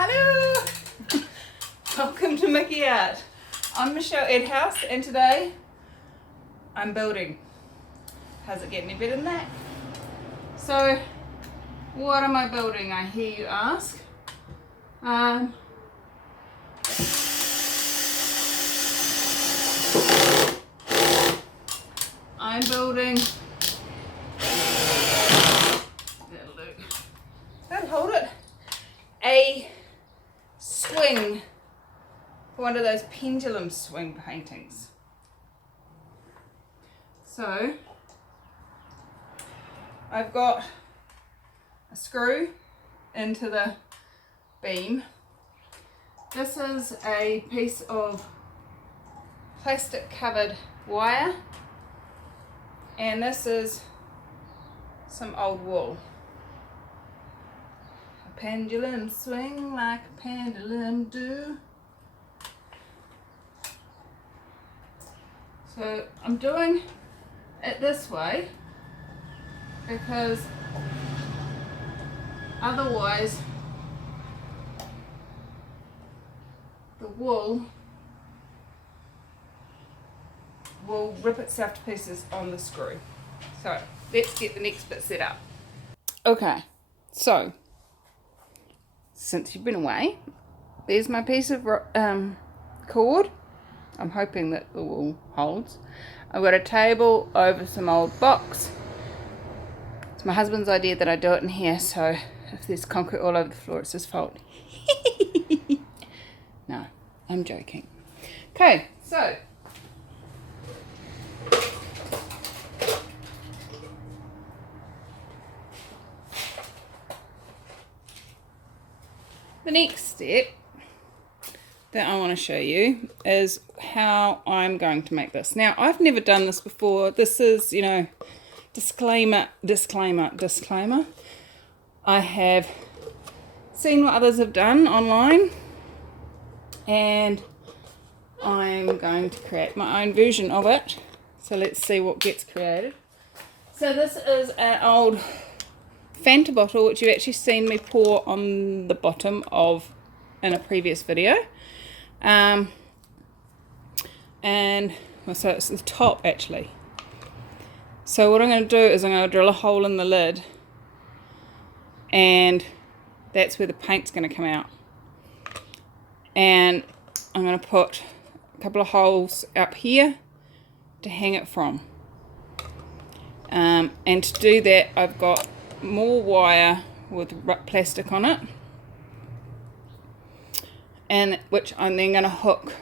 Hello! Welcome to Mickey Art. I'm Michelle Edhouse and today I'm building. How's it get any better than that? So, what am I building, I hear you ask? I'm building, that'll hold it, a swing for one of those pendulum swing paintings. So I've got a screw into the beam. This is a piece of plastic covered wire, and this is some old wool. A pendulum swing like a pendulum do. So I'm doing it this way because otherwise the wool will rip itself to pieces on the screw. So let's get the next bit set up. Okay, so since you've been away, there's my piece of cord. I'm hoping that the wool holds. I've got a table over some old box. It's my husband's idea that I do it in here, so if there's concrete all over the floor, it's his fault. No, I'm joking. Okay, so the next step that I want to show you is how I'm going to make this. Now, I've never done this before. This is, you know, disclaimer. I have seen what others have done online, and I'm going to create my own version of it. So let's see what gets created. So this is an old Fanta bottle, which you've actually seen me pour on the bottom of in a previous video. And well, so it's the top actually. So what I'm going to do is I'm going to drill a hole in the lid, and that's where the paint's going to come out. And I'm going to put a couple of holes up here to hang it from. And to do that, I've got more wire with plastic on it, and which I'm then going to hook,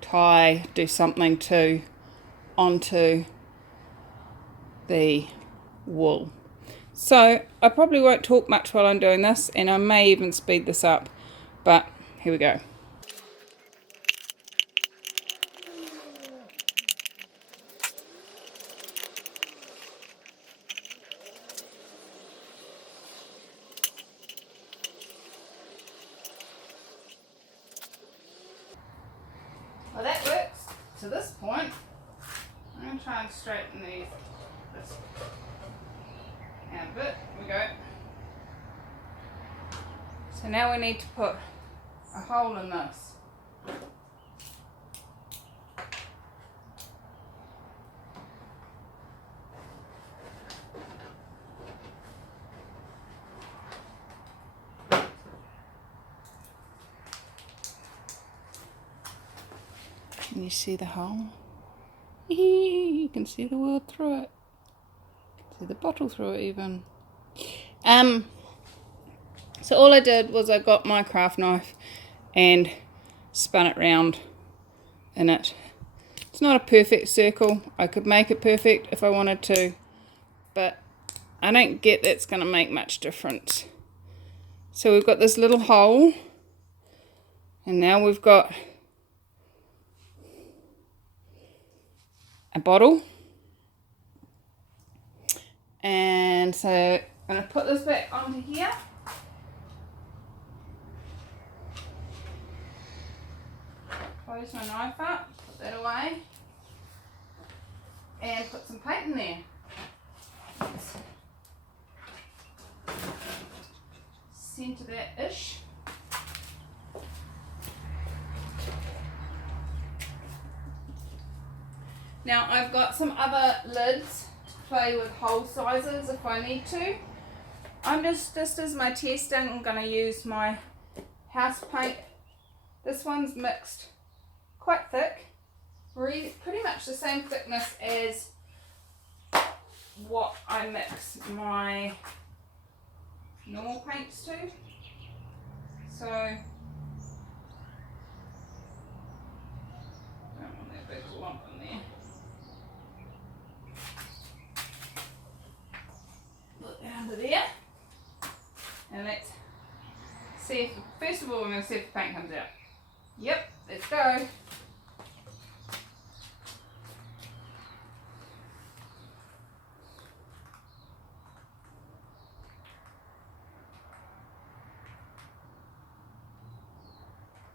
tie, do something to onto the wool. So I probably won't talk much while I'm doing this, and I may even speed this up, but here we go. Well, that works to this point. I'm going to try and straighten this out a bit. Here we go. So now we need to put a hole in this. Can you see the hole? You can see the world through it. See the bottle through it even. So all I did was I got my craft knife and spun it round in it. It's not a perfect circle. I could make it perfect if I wanted to, but I don't get that's going to make much difference. So we've got this little hole, and now we've got a bottle, and so I'm going to put this back onto here. Close my knife up, put that away, and put some paint in there. Centre that-ish. Now I've got some other lids to play with hole sizes if I need to. I'm just as my testing, I'm going to use my house paint. This one's mixed quite thick, pretty much the same thickness as what I mix my normal paints to. So, don't want that big lump in there. Put that under there. And let's see if, first of all, we're going to see if the paint comes out. Yep, let's go.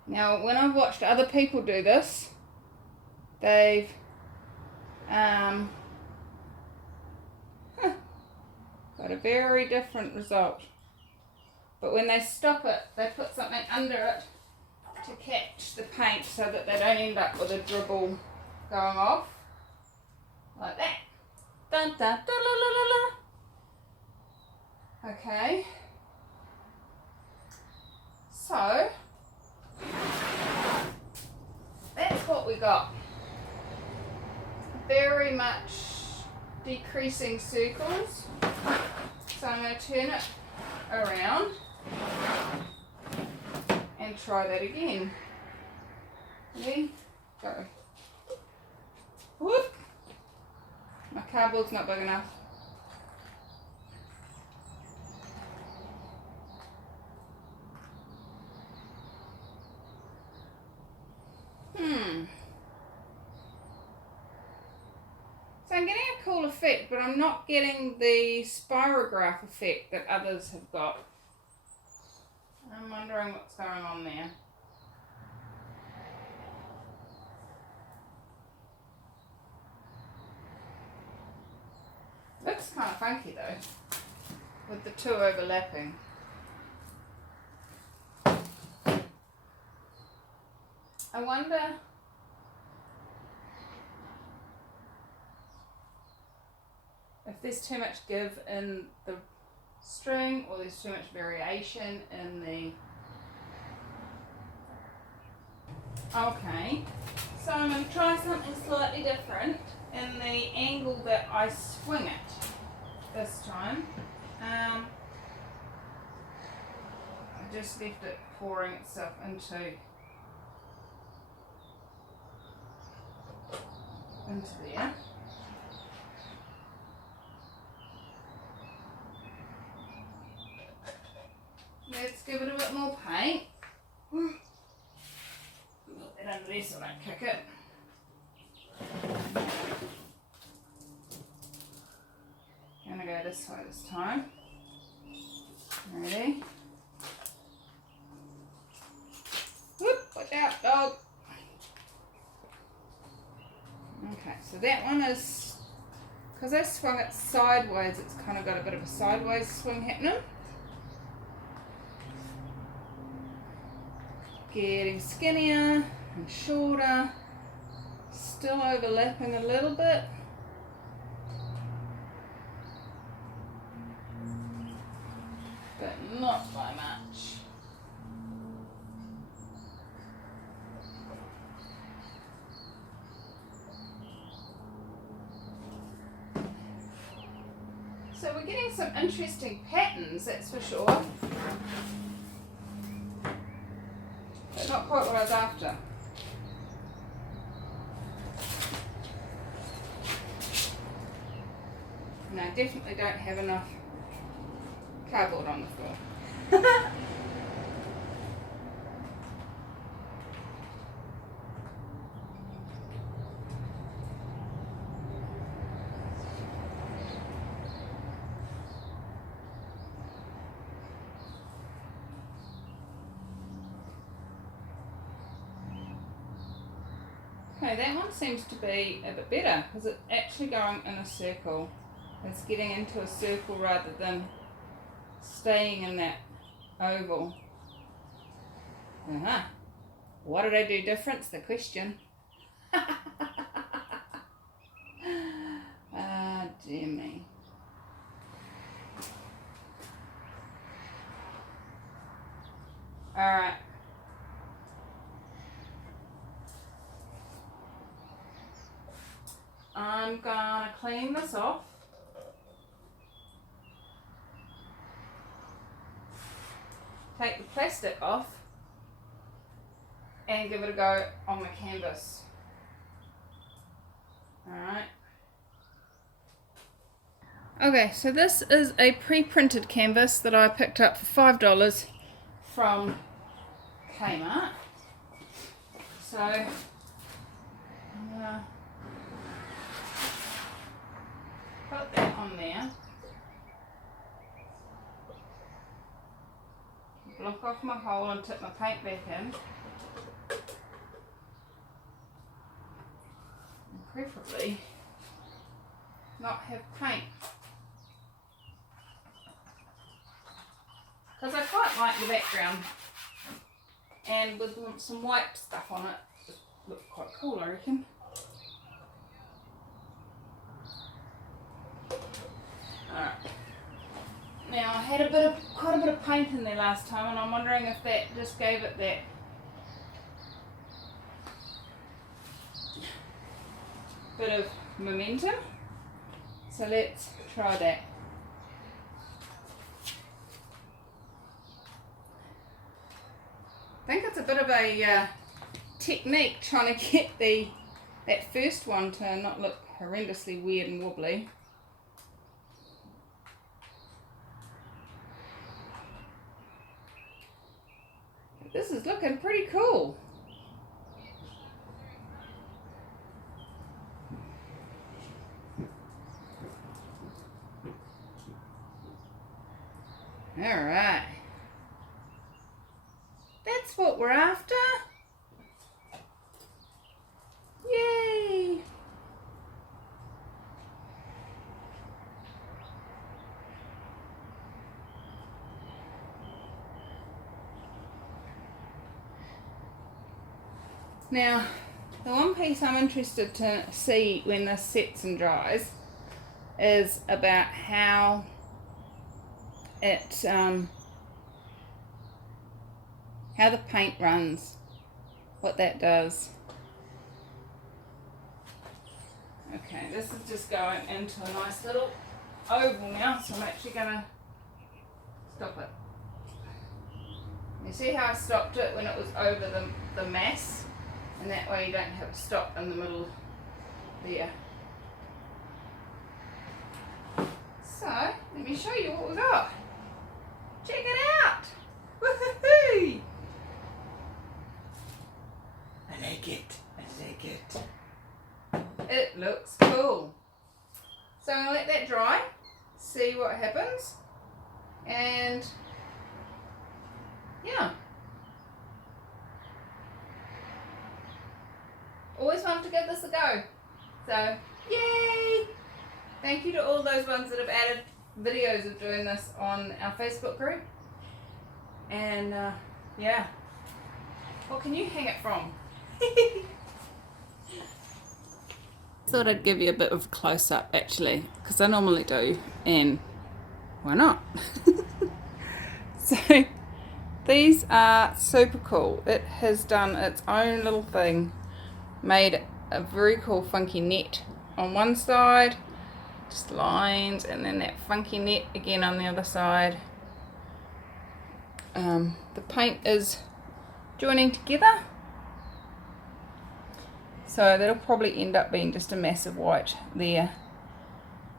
Now, when I've watched other people do this, they've got a very different result. But when they stop it, they put something under it to catch the paint so that they don't end up with a dribble going off. Like that. Dun, dun, dun, la, la, la, la. Okay. So, that's what we got. Very much decreasing circles. So I'm going to turn it around and try that again. Ready? Go. Whoop! My cardboard's not big enough. So I'm getting a cool effect, but I'm not getting the spirograph effect that others have got. I'm wondering what's going on there. Looks kind of funky though, with the two overlapping. I wonder if there's too much give in the string or there's too much variation in the... Okay, so I'm going to try something slightly different in the angle that I swing it this time. I just left it pouring itself into there. Let's give it a bit more paint. Put that under there so I don't kick it. Gonna go this way this time. Ready? Whoop, watch out, dog. Okay, so that one is, because I swung it sideways, it's kind of got a bit of a sideways swing happening. Getting skinnier and shorter, still overlapping a little bit. But not by much. So we're getting some interesting patterns, that's for sure. But not quite what I was after. And I definitely don't have enough cardboard on the floor. Okay, that one seems to be a bit better because it's actually going in a circle. It's getting into a circle rather than staying in that oval. What did I do different's the question. Ah, dear me. Alright. I'm gonna clean this off. Take the plastic off and give it a go on the canvas. Alright. Okay, so this is a pre-printed canvas that I picked up for $5 from Kmart. So I'm gonna put that on there. Block off my hole and tip my paint back in. And preferably not have paint. Because I quite like the background. And with some white stuff on it, it looks quite cool, I reckon. Alright. Now I had quite a bit of paint in there last time, and I'm wondering if that just gave it that bit of momentum. So let's try that. I think it's a bit of a technique trying to get that first one to not look horrendously weird and wobbly. This is looking pretty cool. Alright. That's what we're after. Yay! Now, the one piece I'm interested to see when this sets and dries is about how it, how the paint runs, what that does. Okay, this is just going into a nice little oval now, so I'm actually going to stop it. You see how I stopped it when it was over the mass? And that way you don't have to stop in the middle there. So, let me show you what we got. Check it out! Woohoo! I like it. I like it. It looks cool. So I'm going to let that dry, see what happens, and yeah. Always want to give this a go. So, yay! Thank you to all those ones that have added videos of doing this on our Facebook group. And yeah, what can you hang it from? Thought I'd give you a bit of a close-up actually, because I normally do, and why not? So these are super cool. It has done its own little thing, made a very cool funky net on one side, just lines, and then that funky net again on the other side. The paint is joining together, so that'll probably end up being just a massive white there.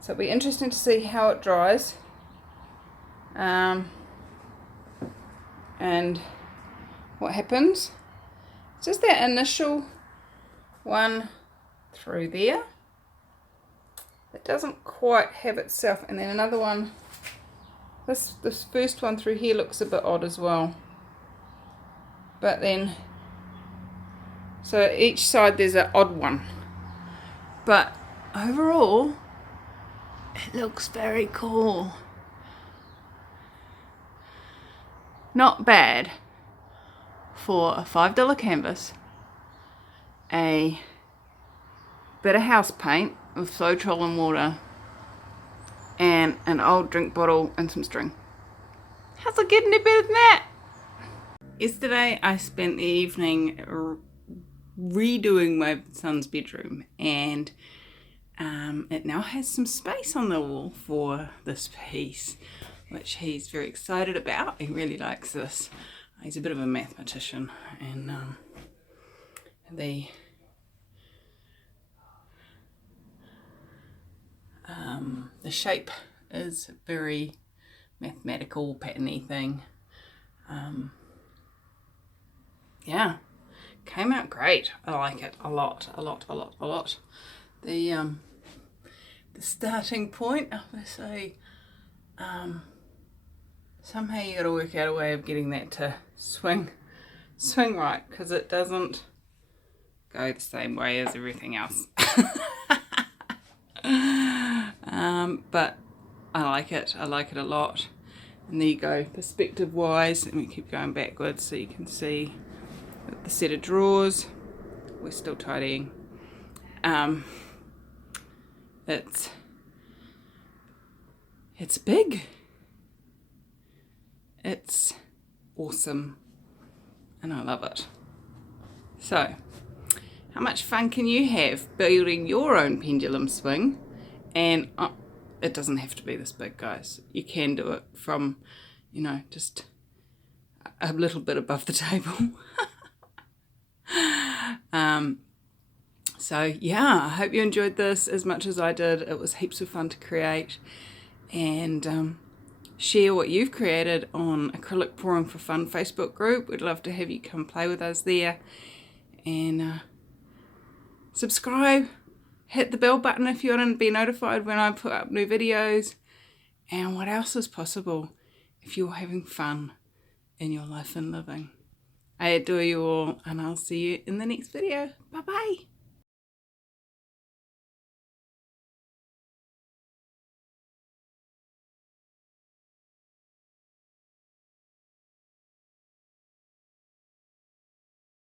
So it'll be interesting to see how it dries, and what happens. Just that initial one through there, it doesn't quite have itself, and then another one, this first one through here looks a bit odd as well, but then so each side there's an odd one, but overall it looks very cool. not bad for a $5 canvas, a bit of house paint with Floetrol and water, and an old drink bottle and some string. How's it getting any better than that? Yesterday I spent the evening redoing my son's bedroom, and it now has some space on the wall for this piece, which he's very excited about. He really likes this. He's a bit of a mathematician, and the shape is very mathematical, patterny thing. Yeah, came out great. I like it a lot. The starting point, obviously, somehow you got to work out a way of getting that to swing right, because it doesn't go the same way as everything else. But I like it a lot. And there you go, perspective wise. Let me keep going backwards so you can see the set of drawers. We're still tidying. It's big. It's awesome, and I love it. So, how much fun can you have building your own pendulum swing? And it doesn't have to be this big, guys. You can do it from, just a little bit above the table. So yeah, I hope you enjoyed this as much as I did. It was heaps of fun to create, and share what you've created on Acrylic Pouring for Fun Facebook group. We'd love to have you come play with us there, and subscribe, hit the bell button if you want to be notified when I put up new videos, and what else is possible if you're having fun in your life and living. I adore you all, and I'll see you in the next video. Bye bye.